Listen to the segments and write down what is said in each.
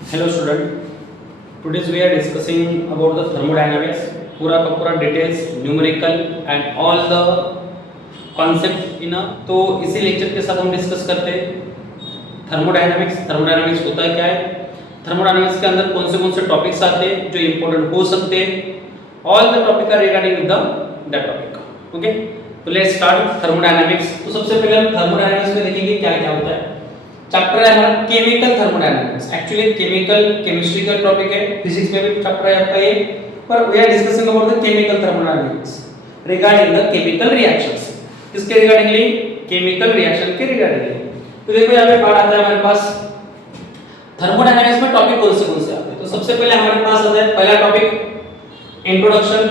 Hello student, today we are discussing about the thermodynamics, पूरा का पूरा details, numerical and all the concept in तो इसी lecture के साथ हम डिस्कस करते हैं थर्मोडायनामिक्स। थर्मोडायनामिक्स होता है क्या है, थर्मोडायनामिक्स के अंदर कौन से टॉपिक्स आते हैं जो इंपॉर्टेंट हो सकते हैं, all the topic are regarding with that topic. Okay, तो लेट्स स्टार्ट थर्मोडायनामिक्स। तो सबसे पहले हम थर्मोडायनामिक्स में देखेंगे क्या क्या होता है। चैप्टर है हमारा chemical thermodynamics. Actually chemical chemistry का टॉपिक है, फिजिक्स में भी चैप्टर है आपका ये, पर we are discussing about the chemical thermodynamics regarding the chemical reactions. किसके रिगार्डिंगली? केमिकल रिएक्शन के रिगार्डिंगली। तो देखो यहां पे पार्ट आता है हमारे पास थर्मोडायनामिक्स में टॉपिक कौन से आते हैं। तो सबसे पहले हमारे पास आता है पहला टॉपिक इंट्रोडक्शन।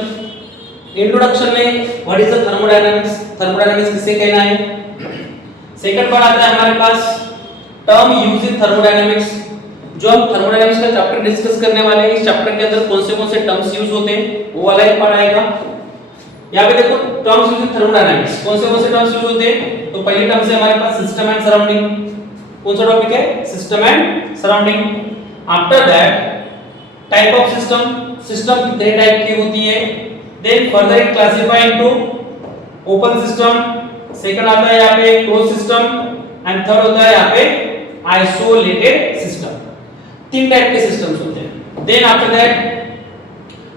इंट्रोडक्शन में what is the thermodynamics, thermodynamics किसे कहना है। सेकंड पार्ट आता है हमारे पास टर्म यूज इन थर्मोडायनामिक्स। जो हम थर्मोडायनामिक्स का चैप्टर डिस्कस करने वाले हैं, इस चैप्टर के अंदर कौन से टर्म्स यूज होते हैं वो वाला एक पार्ट आएगा। यहां पे देखो टर्म्स यूज इन थर्मोडायनामिक्स कौन से टर्म्स यूज होते हैं। तो पहली टर्म है हमारे पास सिस्टम एंड सराउंडिंग। कौन सा टॉपिक है? System and surrounding. After that type of system, system कितने टाइप की होती है। Then further it classify into open system, second आता है यहां पे क्लोज सिस्टम एंड थर्ड होता है यहां पे आइसोलेटेड सिस्टम। तीन टाइप के सिस्टम्स होते हैं। Then after that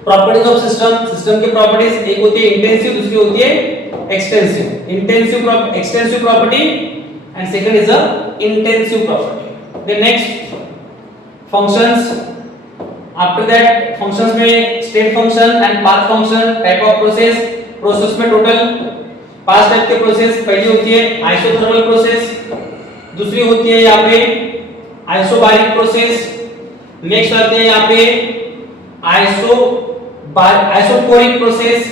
properties of system, system की प्रॉपर्टीज एक होती है इंटेंसिव, दूसरी होती है extensive. Extensive property and second is a intensive property. Then next functions. After that functions में state function and path function. Type of process, process में total 5 type के प्रोसेस। पहली होती है आइसोथर्मल प्रोसेस, दूसरी होती है यहाँ पे आइसोबारिक प्रोसेस, नेक्स्ट आते हैं यहाँ पे isochoric process,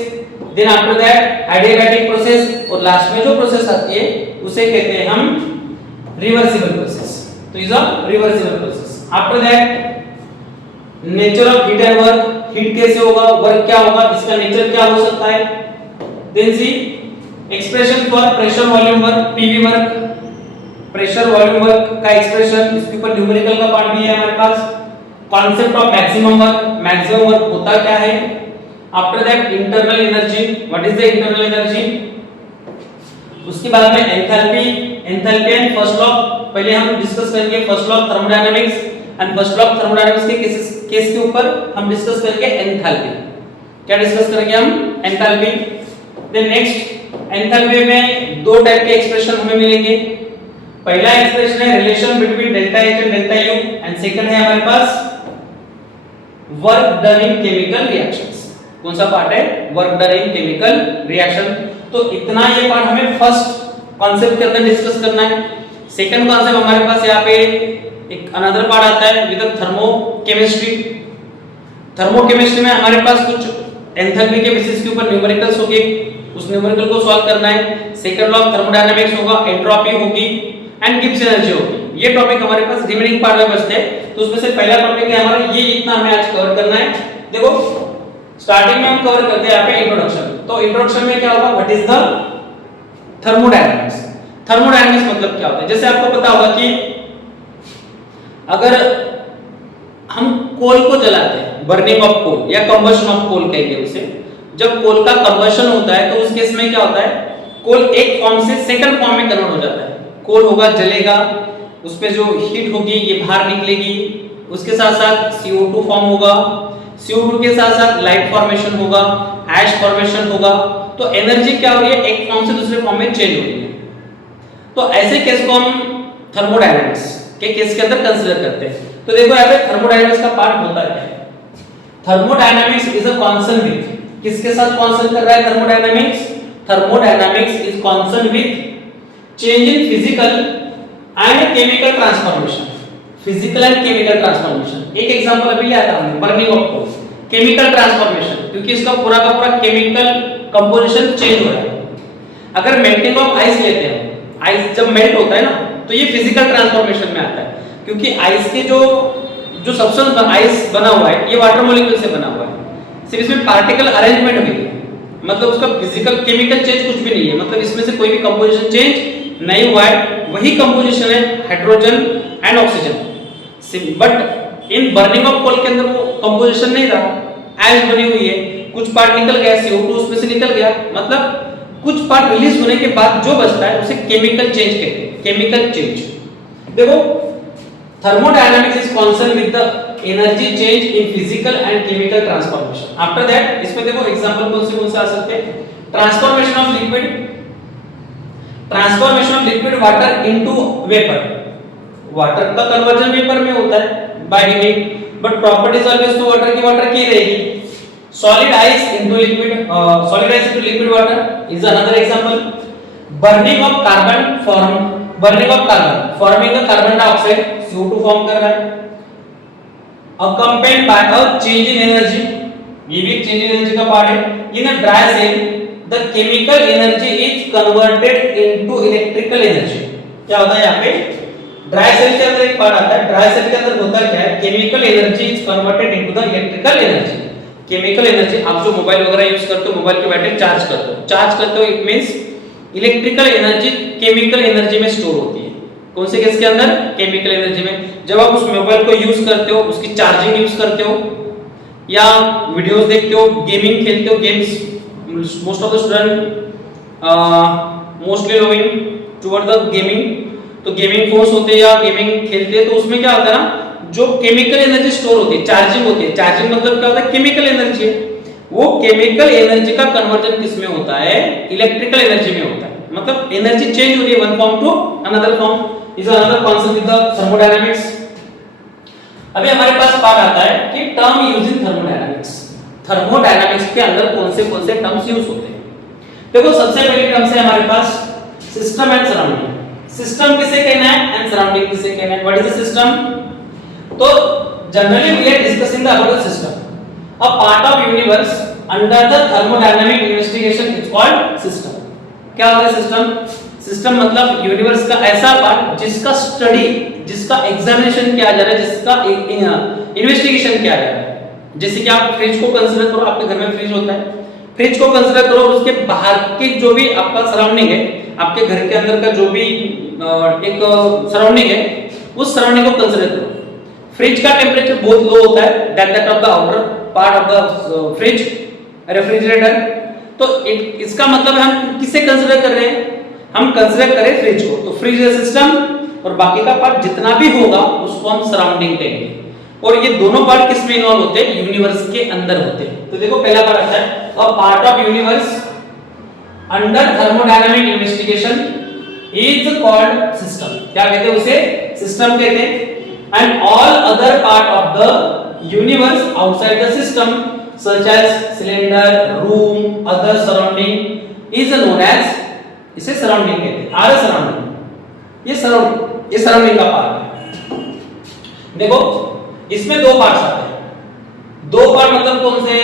then after that adiabatic process, और लास्ट में जो प्रोसेस आती है उसे कहते हैं हम रिवर्सिबल प्रोसेस। तो is a reversible process. After that nature of heat and work, heat कैसे होगा, वर्क क्या होगा, इसका नेचर क्या हो सकता है। Then C expression for pressure volume work, PV work, pressure volume work का एक्सप्रेशन, इसके ऊपर न्यूमेरिकल का पार्ट भी है हमारे पास। Concept of maximum work, maximum work होता क्या है। After that internal energy, what is the internal energy. उसके बाद में enthalpy, enthalpy and first law. पहले हम डिस्कस करेंगे first law of thermodynamics and first law of thermodynamics के केस के ऊपर हम डिस्कस करेंगे एंथैल्पी। क्या डिस्कस करेंगे हम? एंथैल्पी। देन नेक्स्ट एंथैल्पी में दो टाइप के एक्सप्रेशन हमें मिलेंगे। पहला एक्सप्रेशन है relation between delta H and delta U and second है हमारे पास work done in chemical reactions. कौन सा पार्ट है? Work done in chemical reaction. तो इतना ये पार्ट हमें फर्स्ट कांसेप्ट के अंदर डिस्कस करना है। सेकंड कांसेप्ट हमारे पास यहाँ पे एक अनदर पार्ट आता है विद थर्मोकेमिस्ट्री। थर्मोकेमिस्ट्री में हमारे पास कुछ एंथैल्पी के बेसिस के ऊपर न्यूमेरिकल्स होंगे, उस न्यूमेरिकल को सॉल्व करना है। सेकंड लॉ ऑफ थर्मोडायनामिक्स होगा, एंट्रोपी होगी एंड गिब्स एनर्जी होगी। ये टॉपिक हमारे पास रिमेनिंग पार्ट में बचते हैं। तो उसमें से पहला टॉपिक है हमारा ये, इतना हमें आज कवर करना है। देखो स्टार्टिंग में हम कवर करते हैं यहाँ पे इंट्रोडक्शन। तो इंट्रोडक्शन में क्या होगा, what is the thermodynamics. Thermodynamics मतलब क्या होता है। जैसे आपको पता होगा कि अगर हम कोल को जलाते हैं, बर्निंग ऑफ कोल या कंबशन ऑफ कोल कहेंगे उसे, जब कोल का कंबशन होता है तो उस केस में क्या होता है, कोल एक फॉर्म से सेकंड फॉर्म में कन्वर्ट हो जाता है। कोल होगा, जलेगा, उस पे जो हीट होगी ये बाहर निकलेगी, उसके साथ साथ CO2 फॉर्म होगा, CO2 के साथ साथ लाइट फॉर्मेशन होगा, ऐश फॉर्मेशन होगा। तो एनर्जी क्या हो रही है, एक फॉर्म से दूसरे फॉर्म में चेंज हो रही है। तो ऐसे केस को हम थर्मोडायनामिक्स के केस के अंदर कंसीडर करते हैं। तो देखो यहाँ पे थर्मोडायनामिक्स का पार्ट होता है। Thermodynamics is a concern with, किसके साथ कॉन्सर्न कर रहा है thermodynamics. Thermodynamics is concern with change in physical and chemical transformation. Physical and chemical transformation, एक एग्जांपल अभी लिया था हमने, burning of coal, chemical transformation, क्योंकि इसका पूरा का पूरा केमिकल कंपोजिशन चेंज हो रहा है। अगर मेल्टिंग ऑफ आइस लेते हैं, आइस जब मेल्ट होता है ना, तो ये फिजिकल ट्रांसफॉर्मेशन में आता है, क्योंकि आइस के जो सब्सटेंस आइस बना हुआ है ये वाटर मॉलिक्यूल से बना हुआ है। सिर्फ इसमें पार्टिकल अरेंजमेंट भी है, मतलब उसका फिजिकल केमिकल चेंज कुछ भी नहीं है, मतलब इसमें से कोई भी कंपोजिशन चेंज नहीं हुआ है। वही कंपोजिशन है hydrogen and oxygen, but in burning of coal के अंदर वो कंपोजिशन नहीं रहा, ऐश बनी हुई है, कुछ पार्ट निकल गया, CO2 उसमें से निकल गया, मतलब कुछ पार्ट रिलीज होने के बाद जो बचता है उसे केमिकल चेंज कहते हैं, केमिकल चेंज। देखो thermodynamics is concerned with the energy change in physical and chemical transformation. After that इसमें देखो एग्जांपल कौन से आ सकते हैं, transformation of liquid water into vapour, water का कन्वर्जन वेपर में होता है by heating, but properties always तो वाटर की रहेगी। Solid ice into liquid water is another example. Burning of carbon forming the carbon dioxide, CO2 form कर रहा है, accompanied by a change in energy, ये भी चेंज इन एनर्जी का part है। In a dry cell the chemical energy is converted into electrical energy. क्या होता है यहाँ पे, ड्राई सेल के अंदर एक पार्ट आता है, ड्राई सेल के अंदर होता क्या है, chemical energy is converted into the electrical energy. Chemical energy, आप जो मोबाइल वगैरह यूज करते हो, मोबाइल की बैटरी चार्ज करते हो, it means electrical energy chemical energy में स्टोर होती है। कौन से केस के अंदर, केमिकल एनर्जी में। जब आप उस मोबाइल को यूज करते हो, उसकी चार्जिंग यूज करते हो, या वीडियोस देखते हो, गेमिंग खेलते हो, games most of the student mostly loving toward the gaming, तो गेमिंग फोन्स होते हैं या गेमिंग खेलते हैं, तो उसमें क्या होता है ना, जो केमिकल एनर्जी स्टोर होती है, चार्जिंग होती है। चार्जिंग मतलब क्या होता है, केमिकल एनर्जी है। वो केमिकल एनर्जी का कन्वर्जन किस में होता है, इलेक्ट्रिकल एनर्जी में होता है। मतलब एनर्जी चेंज हो रही है one form to another form, is another concept with the thermodynamics. अभी हमारे पास पार्ट आता है कि term use in thermodynamics. Thermodynamics के अंदर कौन से टर्म्स यूज होते हैं। देखो सबसे पहली टर्म है हमारे पास सिस्टम एंड सराउंडिंग। सिस्टम किसे कहना है एंड सराउंडिंग किसे कहना है, व्हाट इज द सिस्टम। तो generally we are discussing about the system, a part of universe under the thermodynamic investigation is called system. क्या होता है सिस्टम, सिस्टम मतलब यूनिवर्स का ऐसा पार्ट जिसका स्टडी, जिसका एग्जामिनेशन किया जा रहा है, जिसका इन्वेस्टिगेशन किया जा रहा है। जैसे कि आप फ्रिज को कंसीडर करो, आपके घर में फ्रिज होता है, फ्रिज को कंसीडर करो, उसके बाहर के जो भी आपका सराउंडिंग है, आपके घर के अंदर का जो भी एक सराउंडिंग है, उस सराउंडिंग को कंसीडर करो। फ्रिज का टेंपरेचर बहुत लो होता है, that of the outer part of the fridge, refrigerator. तो इसका मतलब हम किसे कंसीडर कर रहे हैं, हम कंसीडर करें फ्रिज को, तो फ्रिज है सिस्टम, और बाकी का पार्ट जितना भी होगा उसको हम सराउंडिंग कहेंगे। और ये दोनों पार्ट किस में इन्वॉल्व होते हैं, यूनिवर्स के अंदर होते हैं। तो देखो पहला पार्ट आता है a part of universe under thermodynamic investigation is called system. क्या कहते हैं उसे, सिस्टम कहते हैं। And all other part of the universe outside the system such as cylinder, room, other surrounding is known as, इसे surrounding कहते हैं, or surrounding. ये सराउंडिंग का पार्ट है। देखो इसमें दो पार्ट्स आते हैं। दो पार्ट मतलब कौन से,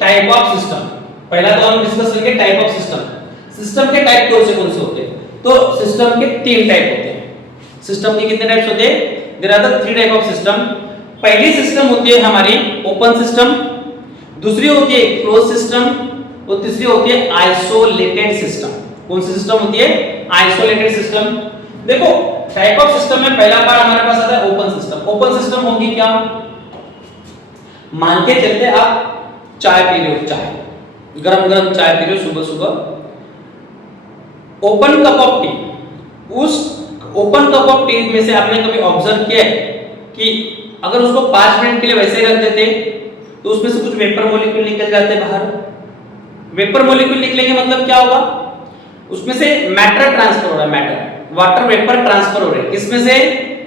टाइप ऑफ सिस्टम। पहला तो हम डिस्कस करेंगे टाइप ऑफ सिस्टम। सिस्टम के टाइप कौन से होते हैं, तो सिस्टम के तीन टाइप होते हैं। सिस्टम के कितने टाइप्स होते हैं, there are the three type of system. पहली सिस्टम होती है हमारी ओपन सिस्टम, दूसरी होती है क्लोज सिस्टम, और तीसरी होती है आइसोलेटेड सिस्टम। कौन सी सिस्टम होती है, आइसोलेटेड सिस्टम। देखो टाइप ऑफ सिस्टम में पहला पार्ट हमारे पास आता है ओपन सिस्टम। ओपन सिस्टम होगी क्या, मान के चलते आप चाय पी रहे हो, चाय गरम चाय पी रहे हो सुबह सुबह, ओपन कप ऑफ टी, उस ओपन कप ऑफ टी में से आपने कभी ऑब्जर्व किया है कि अगर उसको 5 मिनट के लिए वैसे ही रख देते तो उसमें से कुछ वेपर मॉलिक्यूल निकल जाते बाहर। वेपर मॉलिक्यूल निकलेंगे मतलब क्या होगा, उसमें से मैटर ट्रांसफर हो रहा है, मैटर वाटर वेपर ट्रांसफर हो रहे हैं, किसमें से,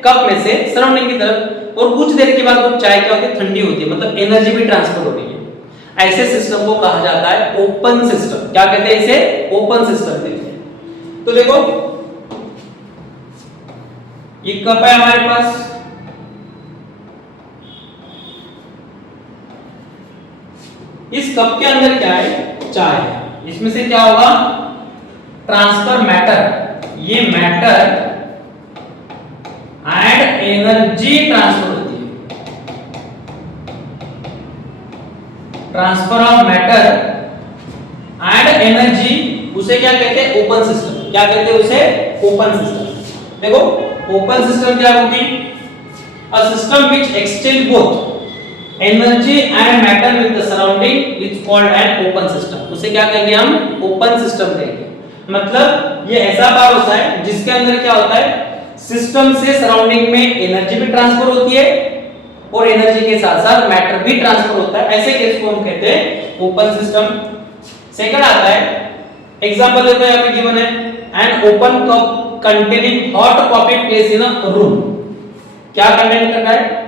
कप में से सराउंडिंग की तरफ, और कुछ देर के बाद वो चाय क्या होती है, ठंडी होती है, मतलब एनर्जी भी ट्रांसफर हो रही है। ऐसे सिस्टम को कहा जाता है ओपन सिस्टम। क्या कहते हैं इसे, ओपन सिस्टम कहते हैं। तो देखो ये कप है हमारे पास, इस कप के अंदर क्या है, चाय है। इसमें से क्या होगा, ट्रांसफर मैटर, ये मैटर एंड एनर्जी ट्रांसफर होती है। Transfer of matter and energy, उसे क्या कहते हैं, ओपन सिस्टम। क्या कहते हैं उसे, ओपन सिस्टम। देखो ओपन सिस्टम क्या होगी, A system which exchange both energy and matter with the surrounding is called an open system. उसे क्या कहेंगे हम? ओपन सिस्टम कहेंगे। मतलब ये ऐसा पावर होता है जिसके अंदर क्या होता है, सिस्टम से सराउंडिंग में एनर्जी भी ट्रांसफर होती है और एनर्जी के साथ साथ मैटर भी ट्रांसफर होता है। ऐसे केस को हम कहते हैं ओपन सिस्टम। सेकंड आता है, एग्जांपल देखो यहाँ पे गिवन है, an open cup containing hot coffee place in a room. क्या कंटेन कर रहा है?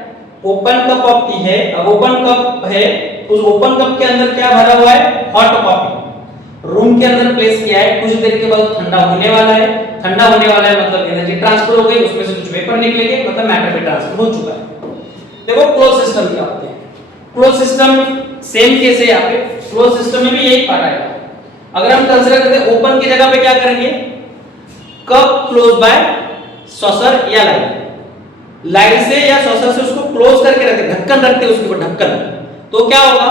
ओपन कप ऑफ टी है। अब ओपन कप है, उस ओपन कप के अंदर क्या भरा हुआ है? Hot coffee. रूम के अंदर प्लेस किया है, कुछ देर के बाद ठंडा होने वाला है। ठंडा होने वाला है मतलब एनर्जी ट्रांसफर हो गई, उसमें से कुछ वेपर निकलेंगे, मतलब मैटर भी ट्रांसफर हो चुका है। देखो क्लोज सिस्टम क्या होते हैं। क्लोज सिस्टम सेम केस है यहाँ पे। क्लोज सिस्टम में भी यही पार्ट आएगा। अगर हम कंसीडर करते हैं ओपन की जगह पे क्या करेंगे? कप क्लोज बाय सॉसर या लाइट। लाइट से या सॉसर से उसको क्लोज करके रखते, ढक्कन रखते उसके ऊपर ढक्कन। तो क्या होगा,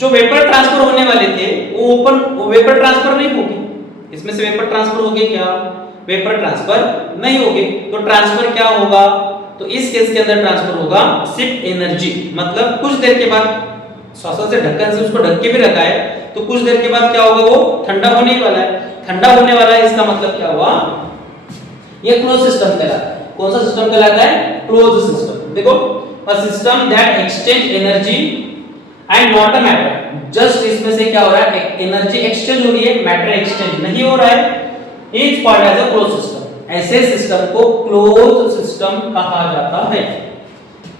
जो वेपर ट्रांसफर होने वाले थे वो वेपर ट्रांसफर नहीं होगी। इसमें से वेपर ट्रांसफर होगी क्या? वेपर ट्रांसफर नहीं होगी। तो ट्रांसफर क्या होगा? तो इस केस के अंदर ट्रांसफर होगा सिर्फ एनर्जी। मतलब कुछ देर के बाद सॉसर से ढक्कन से उसको ढक के भी रखा है, तो कुछ देर के बाद क्या होगा, वो ठंडा होने वाला है। ठंडा होने वाला है, इसका मतलब क्या हुआ? ये क्लोज सिस्टम कहलाता है। कौन सा सिस्टम कहलाता है? Closed system. देखो, a system that exchange energy and not a matter. Just इसमें से क्या हो रहा है? एनर्जी एक्सचेंज हो रही है, मैटर एक्सचेंज नहीं हो रहा है। Is called as a close system. ऐसे सिस्टम को क्लोज सिस्टम कहा जाता है।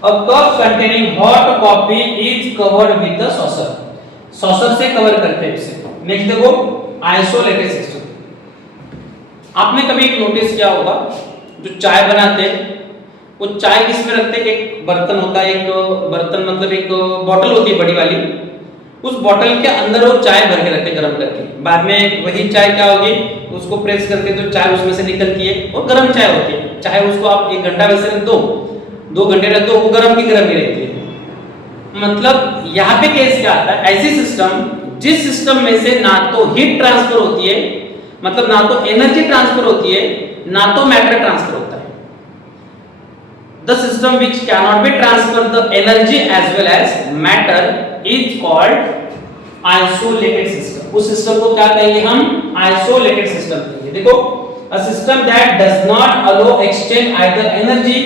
A cup containing hot coffee is covered with the saucer. saucer से कवर करते हैं इसे। नेक्स्ट देखो, आइसोलेटेड सिस्टम। आपने कभी एक नोटिस किया होगा, जो चाय बनाते हैं वो चाय किस में रखते हैं? एक बर्तन होता है, एक बर्तन मतलब एक बॉटल होती है बड़ी वाली, उस बॉटल के अंदर वो चाय भर के रखते हैं गर्म करके। बाद में वही चाय क्या होगी, उसको प्रेस करके तो चाय उसमें से निकलती है और गर्म चाय होती है। चाहे उसको आप 1 घंटा वैसे रख दो, 2 घंटे रख दो, वो गर्म की गर्म ही रहती है। मतलब यहाँ पे केस क्या आता है? ऐसी सिस्टम जिस सिस्टम में से ना तो हीट ट्रांसफर होती है, मतलब ना तो एनर्जी ट्रांसफर होती है, ना तो मैटर ट्रांसफर होता है। The system which cannot be transfer the energy as well as matter is called isolated system. उस सिस्टम को क्या कहेंगे हम? Isolated system कहेंगे। देखो, a system that does not allow exchange either energy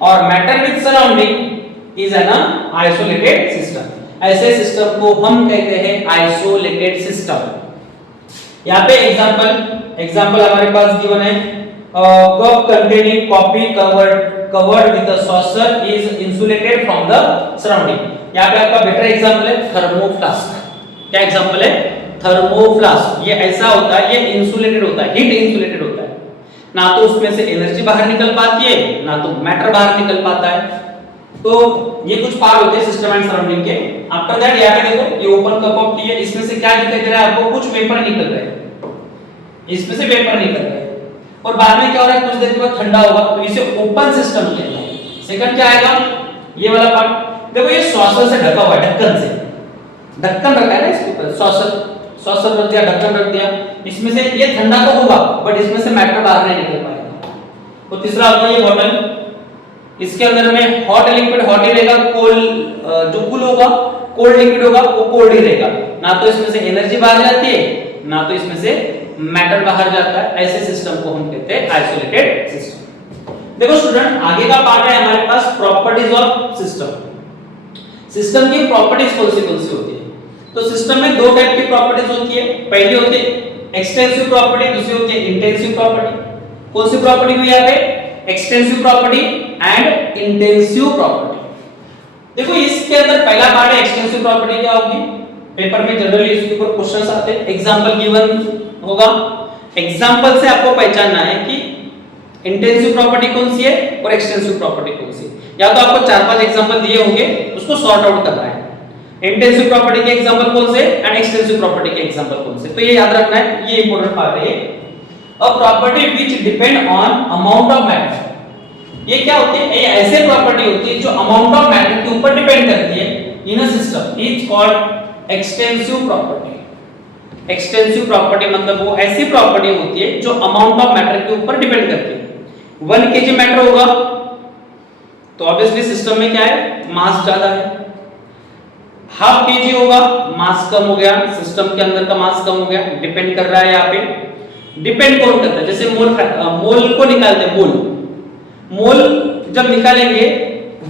or matter with surrounding is an isolated system. ऐसे system को हम कहते हैं isolated system। यहाँ पे एग्जांपल हमारे पास गिवन है, cup containing coffee covered with a saucer is insulated from the surrounding। यहाँ पे आपका बेटर एग्जांपल है थर्मोफ्लास्क। क्या एग्जांपल है? थर्मोफ्लास्क। ये ऐसा होता है, ये इंसुलेटेड होता है, हीट इंसुलेटेड होता है। ना तो उसमें से एनर्जी बाहर निकल पाती है, ना तो मैटर बाहर निकल पाता है। तो ये कुछ पार्ट होते हैं सिस्टम एंड सराउंडिंग के। आफ्टर दैट यहाँ पे देखो, ये ओपन कप ऑफ टी है, इसमें से क्या दिखाई दे रहा है आपको? कुछ वेपर निकल रहे हैं, इसमें से वेपर निकल रहे हैं और बाद में क्या हो रहा है? कुछ देर के बाद ठंडा होगा, तो इसे ओपन सिस्टम कहते हैं। सेकंड क्या आएगा? ये वाला पार्ट देखो, ये सॉसर से ढका हुआ है, ढक्कन से ढक्कन रखा है ना इसके ऊपर, सॉसर रख दिया, ढक्कन रख दिया, इसमें से ये ठंडा तो होगा बट इसमें से मैटर बाहर नहीं निकल पाएगा। और तीसरा होगा ये बॉटल, इसके अंदर में हॉट लिक्विड हॉट ही रहेगा, कोल्ड जो कूल होगा, कोल्ड लिक्विड होगा वो कोल्ड ही रहेगा। ना तो इसमें से एनर्जी बाहर जाती है, ना तो इसमें से मैटर बाहर जाता है। ऐसे सिस्टम को हम कहते हैं आइसोलेटेड सिस्टम। देखो स्टूडेंट, आगे का पार्ट है हमारे पास प्रॉपर्टीज ऑफ सिस्टम। सिस्टम की प्रॉपर्टीज कौन सी होती है? तो सिस्टम में 2 टाइप की प्रॉपर्टीज होती है। पहली होती है एक्सटेंसिव प्रॉपर्टी, दूसरी होती है इंटेंसिव प्रॉपर्टी। कौन सी प्रॉपर्टी हुई यहाँ पे? Extensive property and intensive property. देखो इसके अंदर पहला पार्ट है एक्सटेंसिव प्रॉपर्टी। क्या होगी? पेपर में जनरली इसके ऊपर क्वेश्चंस आते हैं, एग्जांपल गिवन होगा। एग्जांपल से आपको पहचानना है कि इंटेंसिव प्रॉपर्टी कौन सी है और एक्सटेंसिव प्रॉपर्टी कौन सी है। या तो आपको 4-5 एग्जांपल दिए होंगे, उसको सॉर्ट आउट करना है। इंटेंसिव प्रॉपर्टी के एग्जांपल कौन से एंड एक्सटेंसिव प्रॉपर्टी के एग्जांपल कौन से, तो ये याद रखना है, ये इंपॉर्टेंट पार्ट है। A property which depend on amount of matter. ये क्या होती है? ये ऐसे प्रॉपर्टी होती है जो अमाउंट ऑफ मैटर के ऊपर डिपेंड करती है in a system, is called extensive property. Extensive property मतलब वो ऐसी प्रॉपर्टी होती है जो अमाउंट ऑफ मैटर के ऊपर डिपेंड करती है। 1 kg मैटर होगा तो ऑब्वियसली सिस्टम में क्या है, मास ज्यादा है, हाफ केजी होगा, मास कम हो गया, सिस्टम के अंदर का मास कम हो गया, डिपेंड कर रहा है यहाँ पे। डिपेंड कौन करता है, जैसे मोल को निकालते हैं, मोल जब निकालेंगे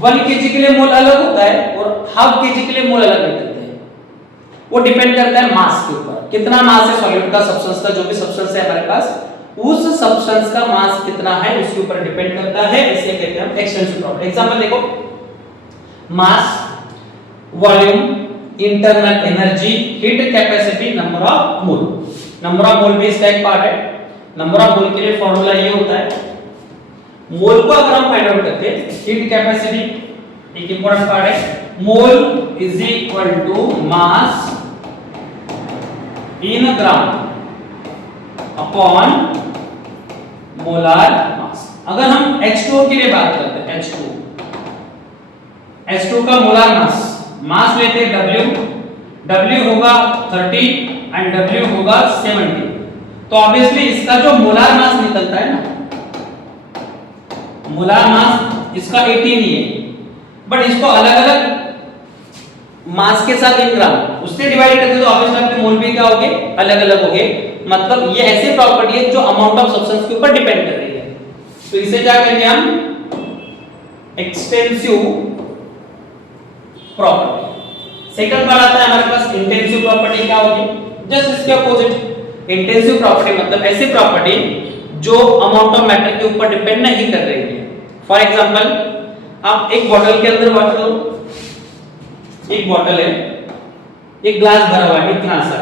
1 केजी के लिए मोल अलग होता है और हाफ केजी के लिए मोल अलग निकलते हैं। वो डिपेंड करता है मास के ऊपर, कितना मास है सॉलिड का, सब्सटेंस का, जो भी सब्सटेंस है हमारे पास, उस सब्सटेंस का मास कितना है उसके ऊपर डिपेंड करता है। इसे कहते हैं हम एक्सटेंसिव प्रॉपर्टी। एग्जांपल देखो, mass, volume, internal energy, heat capacity, number of mole. Number of mole भी इसका एक पार्ट है। नंबर ऑफ मोल के लिए फॉर्मूला ये होता है, मोल को अगर हम फाइंड आउट करते हैं, हीट कैपेसिटी एक इंपॉर्टेंट पार्ट है, mole is equal to mass in gram upon molar mass. अगर हम H2O के लिए बात करते हैं, H2O का मोलार मास लेते हैं W होगा 30 एंड W होगा 70। तो ऑब्वियसली इसका जो मोलार मास निकलता है ना, मोलार मास इसका 18 ही है, बट इसको अलग अलग मास के साथ इन ग्राम उससे डिवाइड करते तो ऑब्वियसली आपके मोल भी क्या होंगे, अलग अलग होंगे। मतलब ये ऐसी प्रॉपर्टी है जो अमाउंट ऑफ सब्सटेंस के ऊपर डिपेंड कर रही है। तो इसे क्या करेंगे हम, एक्सटेंसिव प्रॉपर्टी। सेकंड पार्ट आता है हमारे पास इंटेंसिव प्रॉपर्टी। क्या होगी, जस्ट इसके अपोजिट। इंटेंसिव प्रॉपर्टी मतलब ऐसी प्रॉपर्टी जो अमाउंट ऑफ मैटर के ऊपर डिपेंड नहीं कर रही है। फॉर एग्जांपल, आप एक बॉटल के अंदर वाटर लो, एक बॉटल है, एक ग्लास भरा हुआ है इतना सा,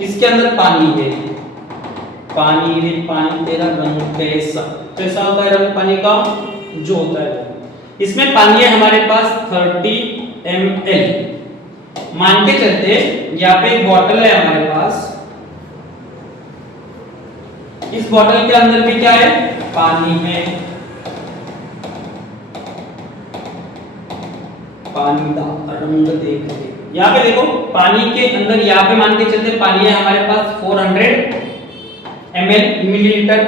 इसके अंदर पानी है, पानी तेरा रंग कैसा होता है, रंग पानी का जो होता है, इसमें पानी है हमारे पास 30 ml। मान के चलते यहाँ पे एक बॉटल है हमारे पास, इस बॉटल के अंदर भी क्या है, पानी है, पानी का रंग देख रहे। यहाँ पे देखो पानी के अंदर, यहाँ पे मान के चलते पानी है हमारे पास 400 ml मिलीलीटर,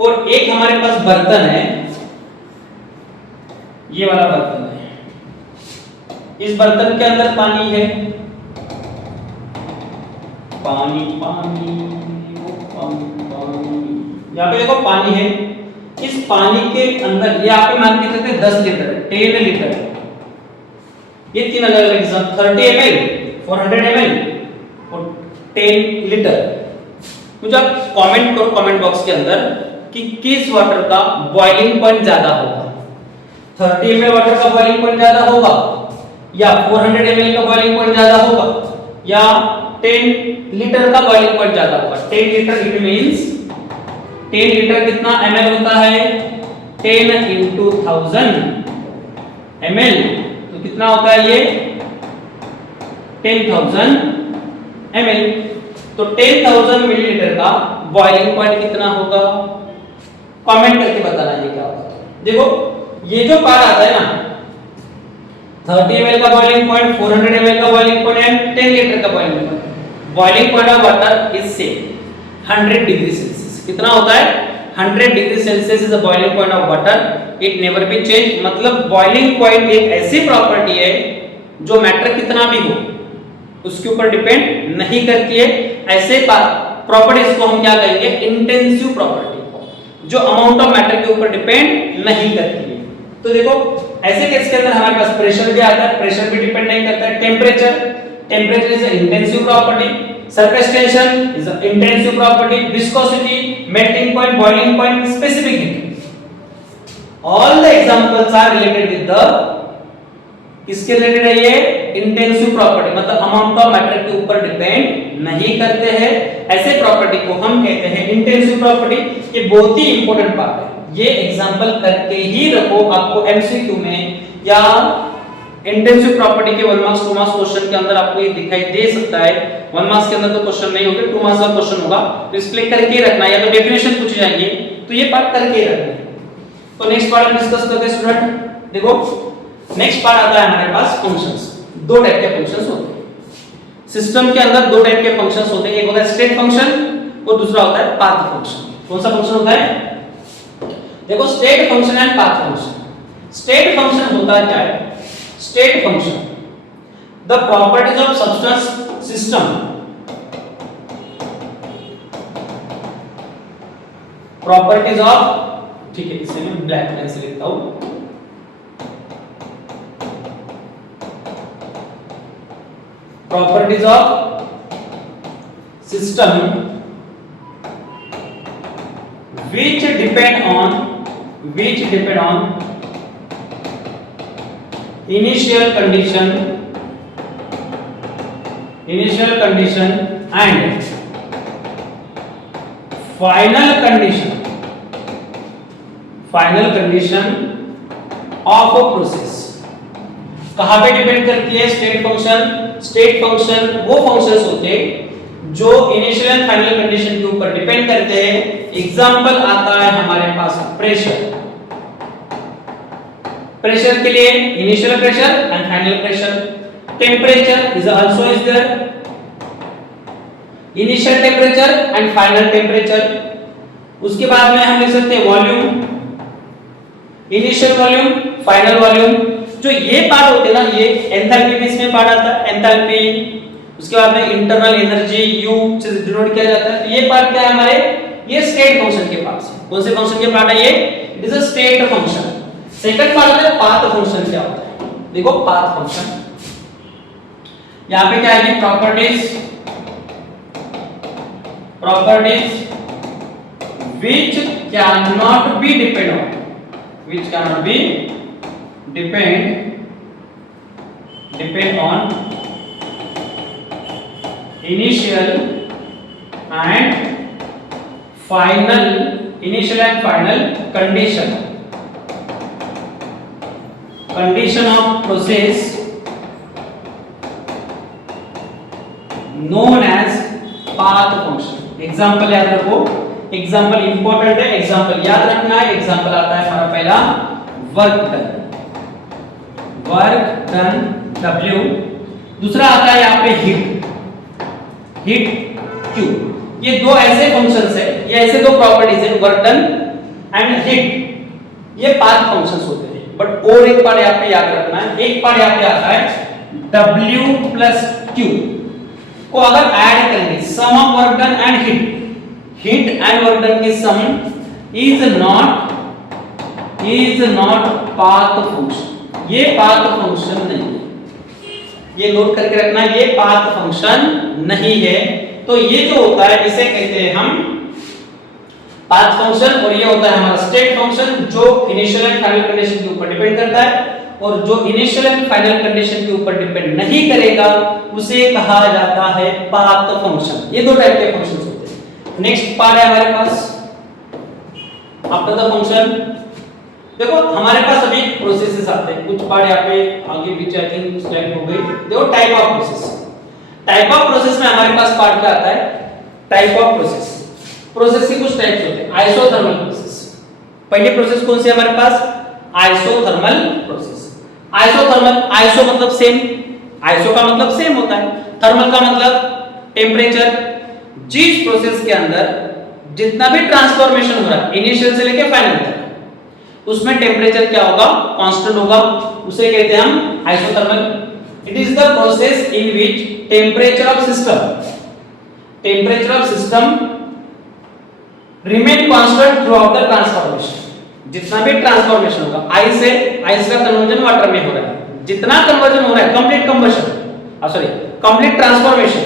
और एक हमारे पास बर्तन है, ये वाला बर्तन है, इस बर्तन के अंदर पानी है, पानी पानी पानी, यहाँ पे देखो पानी है, इस पानी के अंदर यहाँ पे मान के चलते 10 लीटर 10 लीटर, ये तीन अलग अलग एग्जांपल, 30 ml, 400 ml और 10 लीटर। मुझे आप कमेंट करो कमेंट बॉक्स के अंदर कि किस वाटर का बॉइलिंग पॉइंट ज्यादा होगा, 30 ml वाटर का बॉइलिंग पॉइंट ज्यादा होगा, या 400 ml का बॉइलिंग पॉइंट ज्यादा होगा, या 10 लीटर का बॉइलिंग पॉइंट ज्यादा होगा। 10 लीटर इट मींस 10 लीटर कितना ml होता है, 10 into 1000 ml, तो कितना होता है ये 10,000 ml। तो 10,000 मिलीलीटर का बॉइलिंग पॉइंट कितना होगा, कमेंट करके बताना ये क्या होगा। देखो ये जो पार्ट आता है ना, 30 ml का बॉइलिंग पॉइंट, 400 ml का बॉइलिंग पॉइंट एंड 10 लीटर का boiling point. Boiling point of water is से 100 डिग्री सेल्सियस। कितना होता है, 100 degree Celsius is the boiling point of water, it never be change. मतलब बॉइलिंग पॉइंट एक ऐसी प्रॉपर्टी है जो मैटर कितना भी हो उसके ऊपर डिपेंड नहीं करती है। ऐसे प्रॉपर्टीज को हम क्या कहेंगे, इंटेंसिव प्रॉपर्टी, जो अमाउंट ऑफ मैटर के ऊपर डिपेंड नहीं करती है। तो देखो ऐसे केस के अंदर हमारे पास प्रेशर भी आता है, प्रेशर भी डिपेंड नहीं करता है। Temperature is intensive property, surface tension is intensive property, viscosity, melting point, boiling point, specific heat, all the examples are related with the, किसके रिलेटेड है ये, इंटेंसिव प्रॉपर्टी, मतलब अमाउंट ऑफ मैटर के ऊपर डिपेंड नहीं करते हैं। ऐसे प्रॉपर्टी को हम कहते हैं इंटेंसिव प्रॉपर्टी। ये बहुत ही इंपॉर्टेंट पार्ट है, ये एग्जांपल करके ही रखो, आपको एमसीक्यू में या इंटेंसिव प्रॉपर्टी के 1 मार्क्स 2 मार्क्स क्वेश्चन के अंदर आपको ये दिखाई दे सकता है। 1 मार्क्स के अंदर तो क्वेश्चन नहीं होगा, 2 मार्क्स का क्वेश्चन होगा, तो इसलिए करके रखना, या तो डेफिनेशन पूछी जाएगी तो ये पार्ट करके रखना। तो नेक्स्ट पार्ट हम डिस्कस करते हैं स्टूडेंट। देखो नेक्स्ट पार्ट आता है हमारे पास फंक्शंस। दो टाइप के फंक्शंस होते हैं सिस्टम के अंदर, दो टाइप के फंक्शंस होते हैं, एक होता है स्टेट फंक्शन और दूसरा होता है पाथ फंक्शन। कौन सा फंक्शन होता है, देखो state function and path function. State function होता क्या है? State function the properties of substance system, properties of, ठीक है इसे मैं ब्लैक पेन से लिखता हूं, properties of system which depend on initial condition and final condition of a process। कहां पे डिपेंड करती है स्टेट फंक्शन? स्टेट फंक्शन वो फंक्शंस होते हैं जो इनिशियल एंड फाइनल कंडीशन के ऊपर डिपेंड करते हैं। एग्जांपल आता है हमारे पास प्रेशर, प्रेशर के लिए initial pressure and final pressure. Temperature is also is there, initial temperature and final temperature. उसके बाद में हम लिख सकते हैं volume, initial volume, final volume. जो ये पार्ट होते हैं ना, ये एंथैल्पी में इसमें पार्ट आता है, एंथैल्पी। उसके बाद में इंटरनल एनर्जी यू से डिनोट किया जाता है। तो ये पार्ट क्या है हमारे? ये स्टेट फंक्शन के पास है। कौन से फंक्शन के पार्ट है ये? It is a state function. Second part है पाथ फंक्शन। क्या होता है? देखो पाथ फंक्शन यहां पे क्या है? Properties which cannot be depend on initial and final condition of process known as path function। Example याद रखो, एग्जांपल इंपॉर्टेंट है, एग्जांपल याद रखना है। एग्जांपल आता है हमारा पहला वर्क डन W। दूसरा आता है यहाँ पे हीट Q। ये दो ऐसे फंक्शंस है, ये ऐसे दो प्रॉपर्टीज है, वर्क डन एंड हीट। ये पाथ फंक्शंस होते हैं। बट और एक पार्ट यहाँ पे याद रखना है, एक पार्ट यहाँ पे आता है W प्लस Q को अगर ऐड करेंगे, sum of work done and heat and work done की sum is not path function. ये पाथ फंक्शन नहीं है, ये नोट करके रखना, ये पाथ फंक्शन नहीं है। तो ये जो होता है इसे कहते हैं हम पाथ फंक्शन, और ये होता है हमारा स्टेट फंक्शन जो इनिशियल एंड फाइनल कंडीशन के ऊपर डिपेंड करता है। और जो इनिशियल एंड फाइनल कंडीशन के ऊपर डिपेंड नहीं करेगा उसे कहा जाता है पाथ फंक्शन। ये दो टाइप के फंक्शंस होते हैं। नेक्स्ट पार्ट है हमारे पास आफ्टर द फंक्शन। देखो हमारे पास अभी प्रोसेसेस आते हैं, कुछ पार्ट यहाँ पे आगे पीछे आई थिंक स्लाइड हो गई। देखो type of process, type of process में हमारे पास पार्ट क्या आता है? Type of process. प्रोसेस के कुछ टाइप्स होते हैं। आइसोथर्मल प्रोसेस, पहली प्रोसेस कौन सी है हमारे पास? Isothermal process. आइसोथर्मल, आइसो मतलब सेम, आइसो का मतलब सेम होता है, थर्मल का मतलब टेम्परेचर। जिस प्रोसेस के अंदर जितना भी ट्रांसफॉर्मेशन हो रहा है इनिशियल से लेके फाइनल तक, उसमें टेम्परेचर क्या होगा? कांस्टेंट होगा, उसे कहते हैं हम isothermal. It is the process in which temperature of system remain constant through out the transformation. जितना भी ट्रांसफॉर्मेशन होगा, आइस का कन्वर्जन वाटर में हो रहा है, जितना कन्वर्जन हो रहा है, कंप्लीट ट्रांसफॉर्मेशन,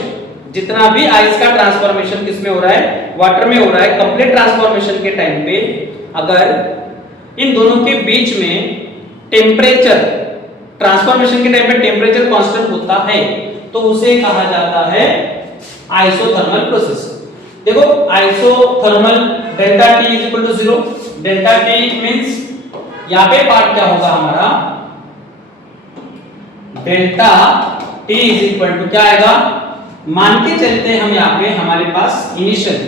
जितना भी आइस का ट्रांसफॉर्मेशन किसमें हो रहा है? वाटर में हो रहा है। कंप्लीट ट्रांसफॉर्मेशन के टाइम पे अगर इन दोनों के बीच में टेम्परेचर, ट्रांसफॉर्मेशन के टाइम पे टेम्परेचर कांस्टेंट होता है तो उसे कहा जाता है आइसोथर्मल प्रोसेस। देखो isothermal delta T is equal to 0। Delta T means यहां पे पार्ट क्या होगा हमारा? Delta T is equal to क्या आएगा? मान के चलते हैं हम यहां पे हमारे पास इनिशियल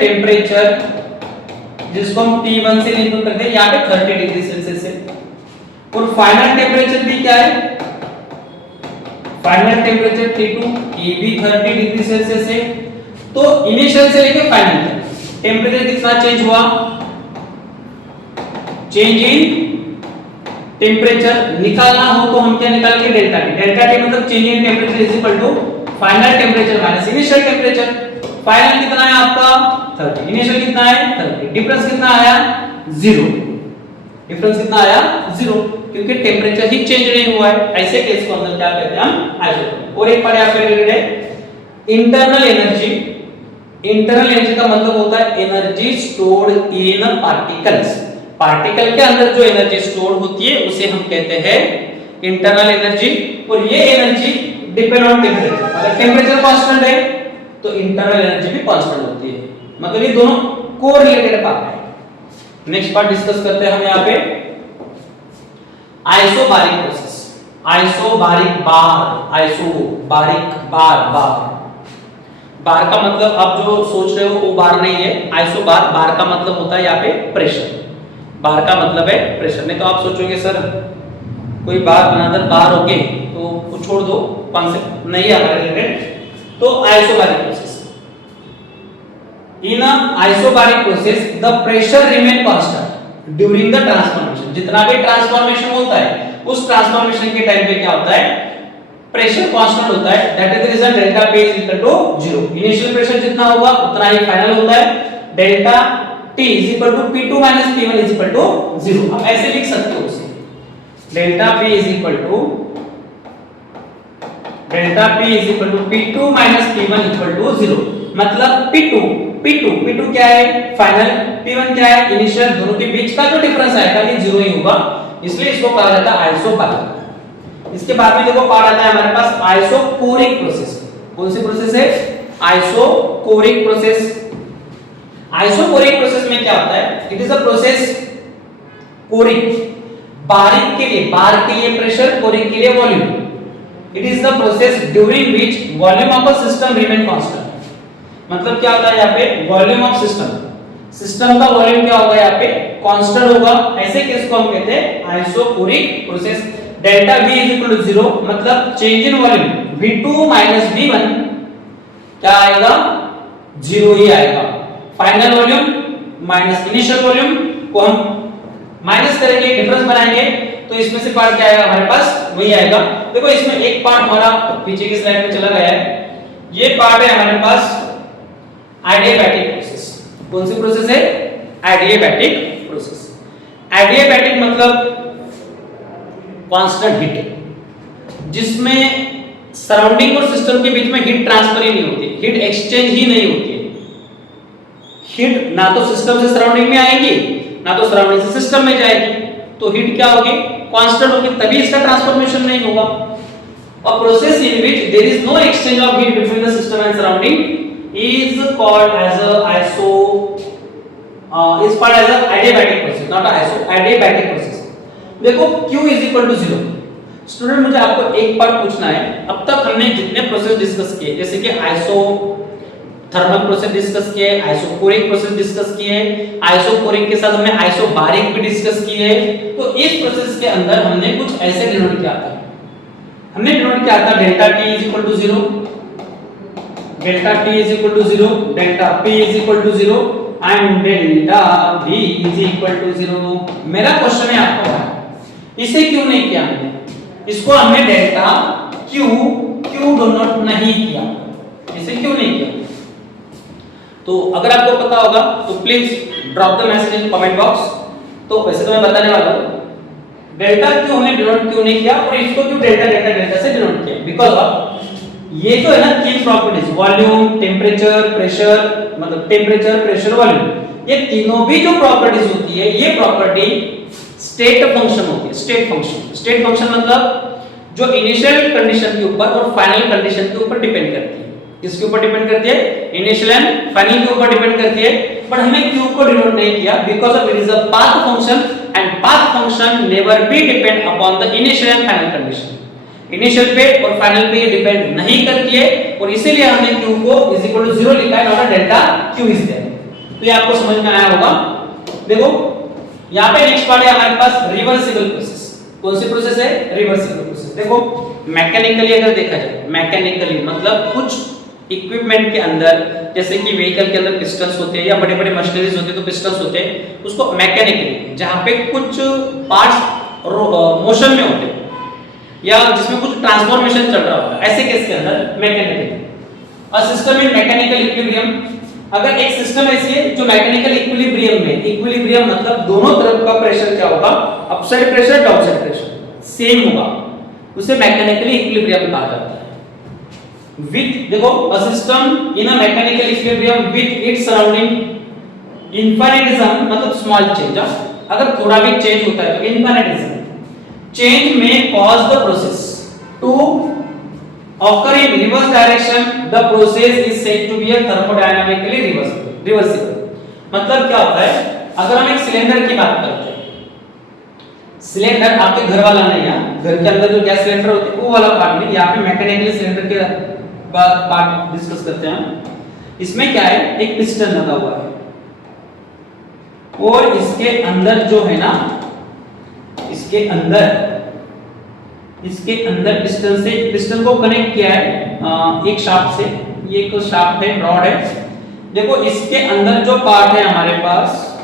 टेम्परेचर जिसको हम T1 से निरूपण करते हैं, यहां पे 30 डिग्री सेल्सियस है। और फाइनल टेम्परेचर भी क्या है? फाइनल टेम्परेचर T2 ये भी 30 डिग्री सेल्सियस है। तो इनिशियल से लेकर फाइनल तक टेम्परेचर कितना चेंज हुआ? चेंज इन टेम्परेचर निकालना हो तो हम क्या निकालेंगे डेल्टा टी। डेल्टा टी मतलब change in temperature is equal to final temperature minus initial temperature. Final कितना है आपका 30, इनिशियल कितना है 30, डिफरेंस कितना आया 0। डिफरेंस कितना आया 0 क्योंकि टेम्परेचर ही चेंज नहीं हुआ है। ऐसे केस को हम क्या कहते हैं हम आइसोटोप। और एक पार्ट यहां पे रिलेटेड है इंटरनल एनर्जी। इंटरनल एनर्जी का मतलब होता है energy stored in particles. Particle के अंदर जो एनर्जी स्टोर होती है उसे हम कहते हैं इंटरनल एनर्जी। और ये एनर्जी डिपेंड ऑन टेम्परेचर। अगर टेम्परेचर कांस्टेंट है तो इंटरनल एनर्जी भी कांस्टेंट होती है, मतलब ये दोनों कोरिलेटेड पार्ट है। नेक्स्ट पार्ट डिस्कस करते हैं हम यहाँ पे आइसोबारिक प्रोसेस। आइसोबारिक बार, आइसोबारिक बार, बार का मतलब आप जो सोच रहे हो वो बार नहीं है। आइसोबार, बार का मतलब होता है यहाँ पे प्रेशर। बार का मतलब है प्रेशर। नहीं तो आप सोचोगे सर कोई बार बनाकर बार होके तो वो छोड़ दो, कॉन्सेप्ट नहीं है हमारे रिलेटेड। तो isobaric process, in isobaric process the pressure remain constant during the transformation. जितना भी ट्रांसफॉर्मेशन होता है उस ट्रांसफॉर्मेशन के टाइम पे क्या होता है प्रेशर कांस्टेंट होता है। That is the reason delta P is equal to 0। Initial pressure जितना होगा उतना ही फाइनल होता है। Delta T is equal to P2 minus P1 is equal to 0। आप ऐसे लिख सकते हो उसे, delta P is equal to P2 minus P1 equal to 0। मतलब P2 क्या है फाइनल, P1 क्या है इनिशियल। दोनों के बीच का जो डिफरेंस आएगा ये 0 ही होगा, इसलिए इसको कहा जाता है आइसोबारिक। इसके बाद में देखो पार्ट आता है हमारे पास आइसोकोरिक प्रोसेस। कौन सी प्रोसेस है आइसोकोरिक प्रोसेस। आइसोकोरिक प्रोसेस में क्या होता है, इट इज अ प्रोसेस कोरिक, बारिक के लिए, बार के लिए प्रेशर, कोरिक के लिए volume. It is the process during which volume of a system remain constant. मतलब क्या होता है यहाँ पे वॉल्यूम ऑफ सिस्टम का वॉल्यूम क्या होगा यहाँ पे कांस्टेंट होगा। ऐसे केस को हम कहते हैं isochoric process. Delta V is equal to 0 मतलब change in volume V2 minus V1 क्या आएगा 0 ही आएगा। Final volume minus initial volume को हम माइनस करेंगे, डिफरेंस बनाएंगे तो इसमें से पार्ट क्या आएगा हमारे पास वही आएगा। देखो इसमें एक पार्ट हमारा पीछे की स्लाइड में चला गया है। ये पार्ट है हमारे पास एडियाबैटिक प्रोसेस। कौन सी प्रोसेस है एडियाबैटिक प्रोसेस। एडियाबैटिक मतलब कांस्टेंट हीट, जिसमें सराउंडिंग और सिस्टम के बीच में हीट ट्रांसफर ही नहीं होती, हीट एक्सचेंज ही नहीं होती है। हीट ना तो सिस्टम से सराउंडिंग में आएगी ना तो सराउंडिंग से सिस्टम में जाएगी, तो हीट क्या होगी कांस्टेंट होगी, तभी इसका ट्रांसफॉर्मेशन नहीं होगा। और process in which there is no exchange of heat between the system and surrounding is called as a adiabatic process, not adiabatic process. देखो Q is equal to 0। Student मुझे आपको एक पार्ट पूछना है, अब तक हमने जितने प्रोसेस डिस्कस किए जैसे कि थर्मल प्रोसेस डिस्कस किए, आइसोकोरिक प्रोसेस डिस्कस किए, आइसोकोरिक के साथ हमने आइसोबारिक भी डिस्कस किए। तो इस प्रोसेस के अंदर हमने कुछ ऐसे डिनोट किया था। हमने डिनोट किया था delta T is equal to 0, delta T is equal to 0, delta P is equal to 0 and delta V is equal to 0। मेरा क्वेश्चन है आपको इसे क्यों नहीं किया हमने, इसको हमने डेल्टा Q डिनोट नहीं किया, इसे क्यों नहीं किया। तो अगर आपको पता होगा तो please drop the message in comment box. तो वैसे तो मैं बताने वाला हूं डेल्टा क्यों हमने डिनोट क्यों नहीं किया और इसको क्यों डेल्टा से डिनोट किया। बिकॉज ऑफ ये जो है ना तीन प्रॉपर्टीज वॉल्यूम टेम्परेचर प्रेशर, मतलब टेम्परेचर प्रेशर वॉल्यूम, ये तीनों भी जो प्रॉपर्टीज होती है ये प्रॉपर्टी स्टेट फंक्शन होती है। स्टेट फंक्शन मतलब जो इनिशियल कंडीशन के ऊपर और फाइनल कंडीशन के ऊपर डिपेंड करती है। किसके ऊपर डिपेंड करती है इनिशियल एंड फाइनल के ऊपर डिपेंड करती है। बट हमने Q को डिनोट नहीं किया because of it is a path function and path function never be depend upon the initial and final condition. Initial पे और फाइनल पे डिपेंड नहीं करती है और इसीलिए हमने Q को इज इक्वल टू 0 लिखा है, not delta Q is there. तो ये आपको समझ में आया होगा। देखो यहाँ पे नेक्स्ट पार्ट है हमारे पास रिवर्सिबल प्रोसेस। कौन सी प्रोसेस है रिवर्सिबल प्रोसेस। देखो मैकेनिकली अगर देखा जाए, मैकेनिकली मतलब कुछ इक्विपमेंट के अंदर, जैसे कि व्हीकल के अंदर पिस्टन्स होते हैं या बड़े बड़े मशीनरीज होते हैं तो पिस्टन्स होते हैं, उसको मैकेनिकली जहाँ पे कुछ पार्ट्स मोशन में होते हैं या जिसमें कुछ ट्रांसफॉर्मेशन चल रहा होता है, ऐसे केस के अंदर मैकेनिकली। अ सिस्टम इन मैकेनिकल इक्विलिब्रियम, अगर एक सिस्टम ऐसी है जो मैकेनिकल इक्विलिब्रियम में, इक्विलिब्रियम मतलब दोनों तरफ का प्रेशर क्या होगा, upside pressure downside pressure same होगा, उसे मैकेनिकली इक्विलिब्रियम कहा जाता है। विथ देखो a system in a mechanical equilibrium with its surrounding infinitesimal मतलब स्मॉल चेंज, अगर थोड़ा भी चेंज होता है तो इन्फिनिटिज्म change may cause the process to occur in reverse direction, the process is said to be a thermodynamically reversible। मतलब क्या होता है, अगर हम एक सिलेंडर की बात करते हैं, सिलेंडर आपके घर वाला नहीं है, घर के अंदर जो गैस सिलेंडर होते हैं वो वाला पार्ट नहीं, यहाँ पे मैकेनिकली सिलेंडर के पार्ट डिस्कस करते हैं। इसमें क्या है, एक पिस्टन लगा हुआ है और इसके अंदर जो है ना, इसके अंदर पिस्टन से, पिस्टन को कनेक्ट किया है एक शाफ्ट से, ये एक शाफ्ट है, रॉड है। देखो इसके अंदर जो पार्ट है हमारे पास,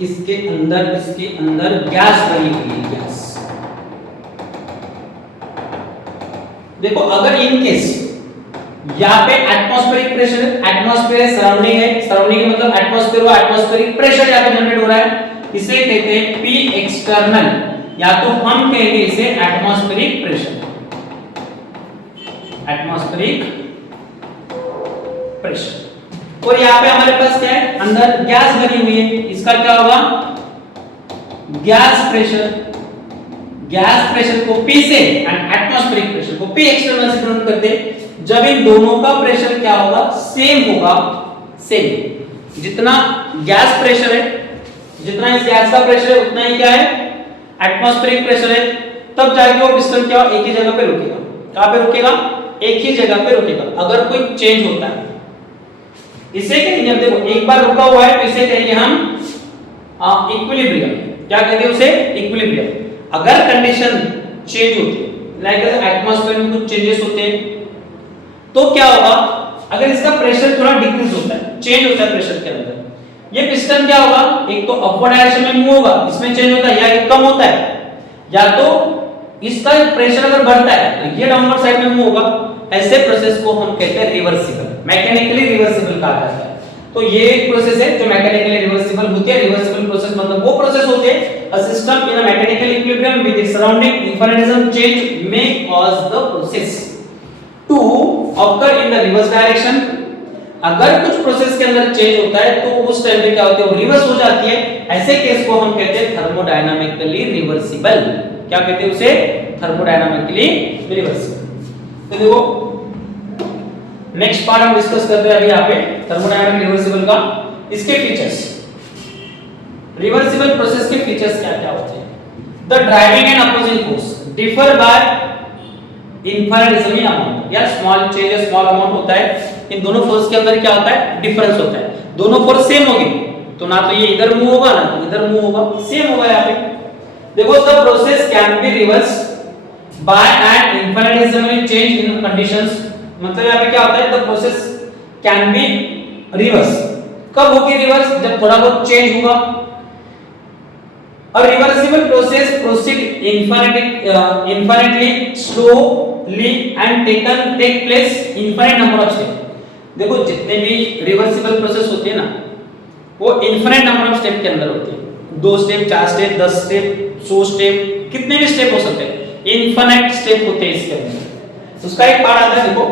इसके अंदर गैस भरी हुई है, गैस। देखो अगर इन केस यहाँ पे एटमॉस्फेरिक प्रेशर है, एटमॉस्फेयर है, सराउंडिंग है, सराउंडिंग मतलब एटमॉस्फेयर हुआ, एटमॉस्फेरिक प्रेशर यहाँ पे जनरेट हो रहा है, इसे कहते हैं P एक्सटर्नल, या तो हम कहेंगे इसे एटमॉस्फेरिक प्रेशर, एटमॉस्फेरिक प्रेशर। और यहाँ पे हमारे पास क्या है, अंदर गैस भरी हुई है, इसका क्या होगा, गैस प्रेशर। गैस प्रेशर को P से एंड एटमॉस्फेरिक प्रेशर को P एक्सटर्नल से डिनोट करते हैं जब इन दोनों का प्रेशर क्या होगा, सेम होगा, सेम। जितना गैस प्रेशर है, जितना इस गैस का प्रेशर है उतना ही क्या है, एटमॉस्फेरिक प्रेशर है, तब जाके वो पिस्टन क्या एक ही जगह पे रुकेगा। कहां पे रुकेगा, एक ही जगह पे रुकेगा। अगर कोई चेंज होता है, इसे कहेंगे हम, देखो एक बार रुका हुआ है तो इसे कहेंगे हम इक्विलिब्रियम। क्या कहते हैं उसे, इक्विलिब्रियम। अगर कंडीशन चेंज होती है, लाइक एटमॉस्फेयर में कुछ चेंजेस होते हैं, तो क्या होगा, अगर इसका प्रेशर थोड़ा डिक्रीज होता है, चेंज होता है प्रेशर के अंदर, ये पिस्टन क्या होगा, एक तो अपवर्ड डायरेक्शन में मूव होगा, इसमें चेंज होता है, या एक कम होता है, या तो इसका प्रेशर अगर बढ़ता है तो ये डाउनवर्ड साइड में मूव होगा। ऐसे प्रोसेस को हम कहते हैं रिवर्सिबल, मैकेनिकली रिवर्सिबल कहा जाता है। तो ये एक प्रोसेस है जो मैकेनिकली रिवर्सिबल होती है। रिवर्सिबल प्रोसेस मतलब वो प्रोसेस होते हैं a system in a mechanical equilibrium with its surrounding infinitesimal change may cause the process to occur in the reverse direction. अगर कुछ प्रोसेस के अंदर चेंज होता है तो उस टाइम पे क्या होती है, वो रिवर्स हो जाती है। ऐसे केस को हम कहते हैं थर्मोडायनामिकली रिवर्सिबल। क्या कहते हैं उसे, थर्मोडायनामिकली रिवर्सिबल। तो देखो नेक्स्ट पार्ट हम डिस्कस करते हैं अभी यहाँ पे थर्मोडायनामिक रिवर्सिबल का, इसके फीचर्स। रिवर्सिबल प्रोसेस के फीचर्स क्या क्या होते हैं, the driving and opposing force differ by infinitesimal amount, या स्मॉल चेंज स्मॉल अमाउंट होता है। इन दोनों फोर्स के अंदर क्या होता है, डिफरेंस होता है। दोनों फोर्स सेम होगी तो ना तो ये इधर मूव होगा ना तो इधर मूव होगा, सेम होगा यहाँ पे। देखो the process can be reverse by an infinitesimal change in conditions. मतलब यहाँ पे क्या होता है, the process can be reverse. कब होगी रिवर्स, जब थोड़ा बहुत चेंज होगा। A reversible process proceed infinitely slowly and take place infinite number of steps। देखो जितने भी रिवर्सिबल प्रोसेस होते हैं ना, वो इनफिनिट नंबर ऑफ स्टेप के अंदर होते हैं। 2 स्टेप, 4 स्टेप, 10 स्टेप, 100 स्टेप, कितने भी स्टेप हो सकते हैं, इनफिनिट स्टेप होते हैं इसके अंदर। उसका एक पार्ट आता है, देखो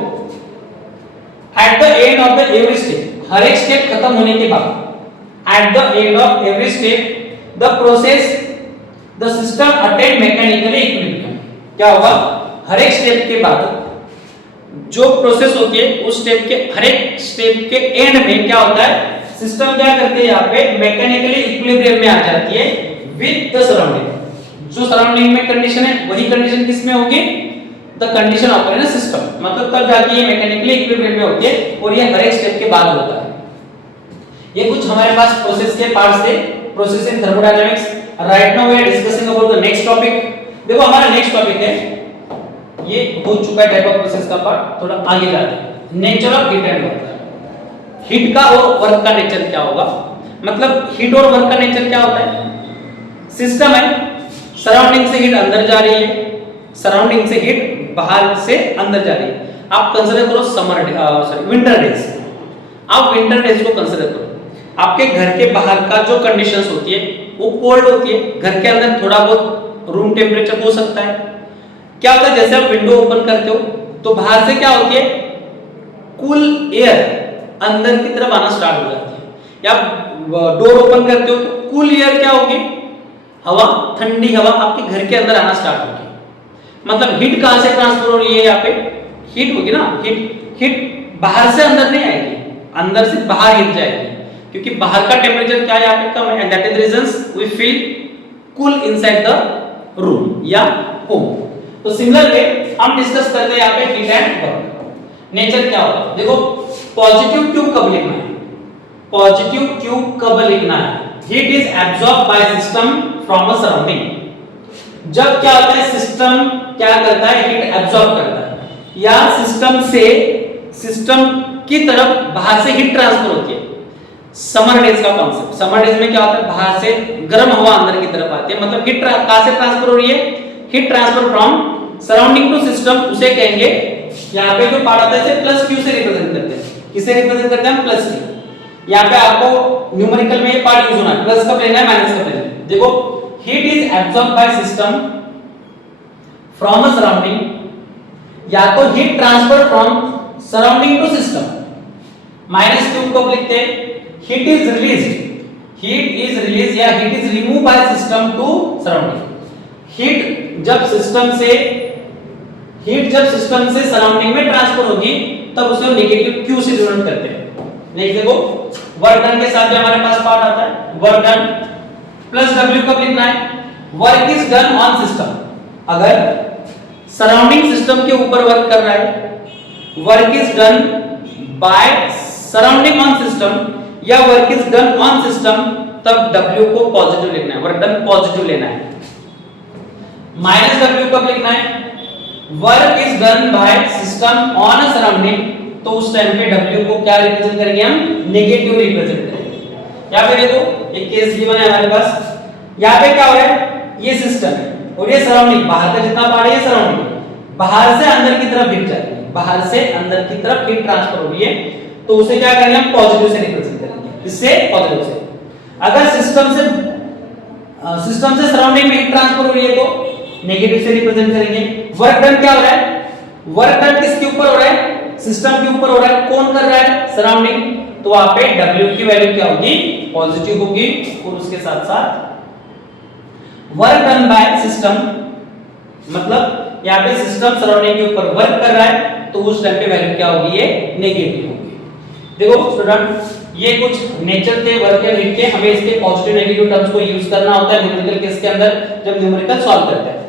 at the end of the every step, हर एक स्टेप खत्म होने के बाद, at the end of every step the process the system attain mechanically equilibrium। क्या होगा, हर एक स्टेप के बाद जो प्रोसेस होती है उस स्टेप के हर एक स्टेप के एंड में क्या होता है, सिस्टम क्या करती है यहाँ पे मैकेनिकली इक्विलिब्रियम में आ जाती है विद द सराउंडिंग। जो सराउंडिंग में कंडीशन है वही कंडीशन किस में होगी, the condition of in system. मतलब तब जाके ये मैकेनिकली इक्विलिब्रियम में होती है और ये हर एक स्टेप के बाद होता है। ये कुछ हमारे पास प्रोसेस के पार्ट्स थे, process in thermodynamics. Right now we are discussing about the next topic. देखो हमारा नेक्स्ट टॉपिक है ये हो चुका है टाइप ऑफ प्रोसेस का पार्ट। थोड़ा आगे जाते हैं। Nature of heat and work. Heat का और वर्क का नेचर क्या होगा, मतलब हीट और वर्क का नेचर क्या होता है। सिस्टम है, सराउंडिंग से हीट अंदर जा रही है, सराउंडिंग से हीट बाहर से अंदर जा रही है। आप कंसीडर करो समर विंटर डेज, आप विंटर डेज को कंसीडर करो। आपके घर के बाहर का जो कंडीशंस होती है वो कोल्ड होती है, घर के अंदर थोड़ा बहुत रूम टेम्परेचर हो सकता है। क्या होता है, जैसे आप विंडो ओपन करते हो तो बाहर से क्या होती है, कूल एयर अंदर की तरफ आना स्टार्ट हो जाती है। या डोर ओपन करते हो तो कूल एयर क्या होगी, हवा, ठंडी हवा आपके घर के अंदर आना स्टार्ट होगी। मतलब हीट कहां से ट्रांसफर हो रही है, यहाँ पे हीट होगी ना, हीट बाहर से अंदर नहीं आएगी, अंदर से बाहर हीट जाएगी, क्योंकि बाहर का टेम्परेचर क्या है यहाँ पे कम है, and that is reasons we feel cool inside the room या होम। तो सिमिलर वे हम डिस्कस करते हैं यहाँ पे हीट एंड वर्क। नेचर क्या होता है, देखो पॉजिटिव क्यू कब लिखना है, पॉजिटिव क्यू कब लिखना है, heat is absorb by system from a surrounding. जब क्या होता है, सिस्टम क्या करता है, हीट एब्सॉर्ब करता है, या सिस्टम की तरफ बाहर से हीट ट्रांसफर होती है। समर डेज का कॉन्सेप्ट, समर डेज में क्या होता है, बाहर से गर्म हवा अंदर की तरफ आती है, मतलब हीट कहां से ट्रांसफर हो रही है, heat transfer from surrounding to system, उसे कहेंगे यहाँ पे जो पार्ट आता है इसे प्लस क्यू से रिप्रेजेंट करते हैं। किसे रिप्रेजेंट करते हैं हम, प्लस क्यू। यहाँ पे आपको न्यूमेरिकल में ये पार्ट यूज होना है, प्लस कब लेना है, माइनस कब लेना है। देखो heat is absorb by system from a surrounding, या तो heat transfer from surrounding to system, minus Q कब लिखते हैं, हीट इज रिलीज या heat is remove by system to surrounding. Heat जब सिस्टम से सराउंडिंग में ट्रांसफर होगी तब उसे हम नेगेटिव क्यू से डिनोट करते हैं। नेक्स्ट देखो वर्क डन के साथ भी हमारे पास पार्ट आता है, वर्क डन प्लस डब्ल्यू कब लिखना है, work is done on system. अगर सराउंडिंग सिस्टम के ऊपर वर्क कर रहा है, work is done by surrounding on system, या work is done on system, तब W को पॉजिटिव लिखना है, वर्क डन पॉजिटिव लेना है। माइनस W कब लिखना है, work is done by system on a surrounding, तो उस टाइम पे W को क्या रिप्रेजेंट करेंगे हम, नेगेटिव रिप्रेजेंट करेंगे। यहाँ पे देखो एक केस गिवन है हमारे पास, यहाँ पे क्या हो रहा है, ये सिस्टम है और ये सराउंडिंग, बाहर का जितना पार्ट है ये सराउंडिंग, बाहर से अंदर की तरफ हीट जा रही है, बाहर से अंदर की तरफ हीट ट्रांसफर हो रही है, तो उसे क्या करेंगे हम, पॉजिटिव से रिप्रेजेंट करेंगे। इससे पॉजिटिव से। अगर सिस्टम से सराउंडिंग में हीट ट्रांसफर हो रही है तो नेगेटिव से रिप्रेजेंट करेंगे। वर्क डन क्या हो रहा है, वर्क डन किसके ऊपर हो रहा है, सिस्टम के ऊपर हो रहा है, कौन कर रहा है, सराउंडिंग, तो वहां पे W की वैल्यू क्या होगी, पॉजिटिव होगी। और उसके साथ साथ वर्क डन बाय सिस्टम, मतलब यहाँ पे सिस्टम सराउंडिंग के ऊपर वर्क कर रहा है, तो उस टाइम पे वैल्यू क्या होगी, ये नेगेटिव होगी। देखो स्टूडेंट, ये कुछ नेचर थे वर्क या हीट के, हमें इसके पॉजिटिव नेगेटिव टर्म्स को यूज करना होता है न्यूमेरिकल केस के अंदर जब न्यूमेरिकल सॉल्व करते हैं।